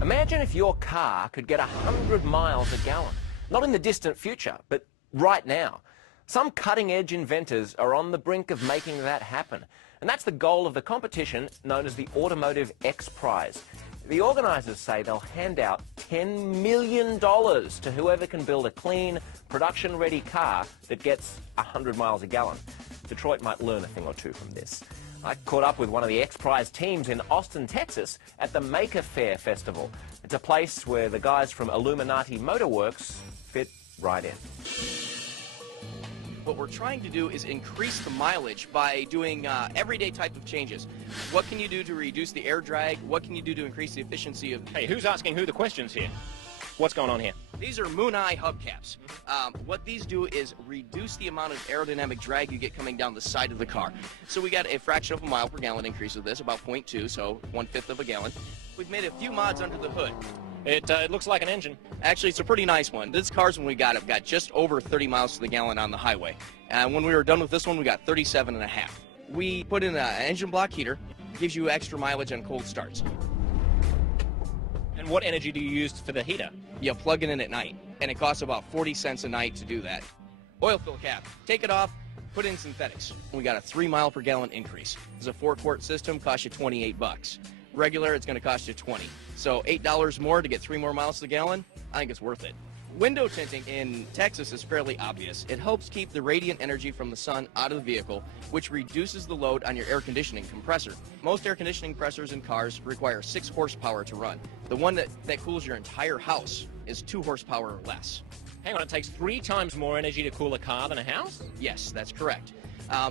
Imagine if your car could get 100 miles a gallon. Not in the distant future, but right now. Some cutting-edge inventors are on the brink of making that happen. And that's the goal of the competition known as the Automotive X Prize. The organisers say they'll hand out $10 million to whoever can build a clean, production-ready car that gets 100 miles a gallon. Detroit might learn a thing or two from this. I caught up with one of the X Prize teams in Austin, Texas at the Maker Faire Festival. It's a place where the guys from Illuminati Motorworks fit right in. What we're trying to do is increase the mileage by doing everyday type of changes. What can you do to reduce the air drag? What can you do to increase the efficiency of... Hey, who's asking who the questions here? What's going on here? These are Moon Eye hubcaps. What these do is reduce the amount of aerodynamic drag you get coming down the side of the car. So we got a fraction of a mile per gallon increase with this, about 0.2, so 1/5 of a gallon. We've made a few mods under the hood. It looks like an engine. Actually, it's a pretty nice one. This car's when we got it, got just over 30 miles to the gallon on the highway. And when we were done with this one, we got 37.5. We put in an engine block heater, gives you extra mileage on cold starts. And what energy do you use for the heater? You plug it in at night, and it costs about 40 cents a night to do that. Oil fill cap, take it off, put in synthetics. We got a 3 mile per gallon increase. It's a 4-quart system, costs you 28 bucks. Regular, it's going to cost you 20. So $8 more to get 3 more miles to the gallon, I think it's worth it. Window tinting in Texas is fairly obvious. It helps keep the radiant energy from the sun out of the vehicle, which reduces the load on your air conditioning compressor. Most air conditioning compressors in cars require 6 horsepower to run. The one that cools your entire house is 2 horsepower or less. Hang on, it takes 3 times more energy to cool a car than a house? Yes, that's correct.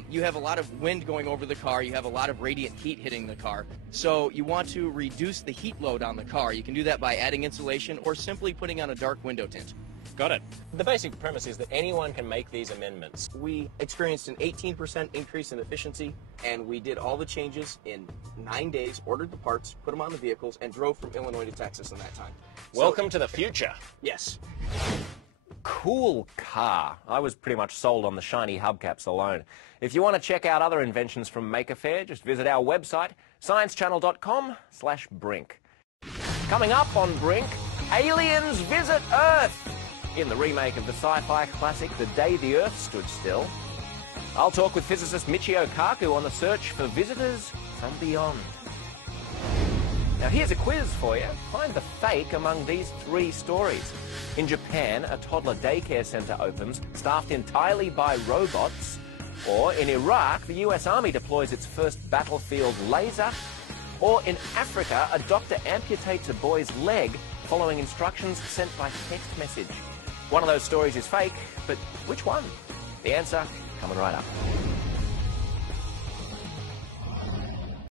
You have a lot of wind going over the car, you have a lot of radiant heat hitting the car, so you want to reduce the heat load on the car. You can do that by adding insulation or simply putting on a dark window tint. Got it. The basic premise is that anyone can make these amendments. We experienced an 18% increase in efficiency, and we did all the changes in 9 days, ordered the parts, put them on the vehicles, and drove from Illinois to Texas in that time. Welcome to the future. Yes. Cool car. I was pretty much sold on the shiny hubcaps alone. If you want to check out other inventions from Maker Faire, just visit our website, sciencechannel.com/Brink. Coming up on Brink, aliens visit Earth. In the remake of the sci-fi classic The Day the Earth Stood Still. I'll talk with physicist Michio Kaku on the search for visitors from beyond. Now here's a quiz for you. Find the fake among these 3 stories. In Japan, a toddler daycare center opens, staffed entirely by robots. Or in Iraq, the US Army deploys its first battlefield laser. Or in Africa, a doctor amputates a boy's leg following instructions sent by text message. One of those stories is fake, but which one? The answer coming right up.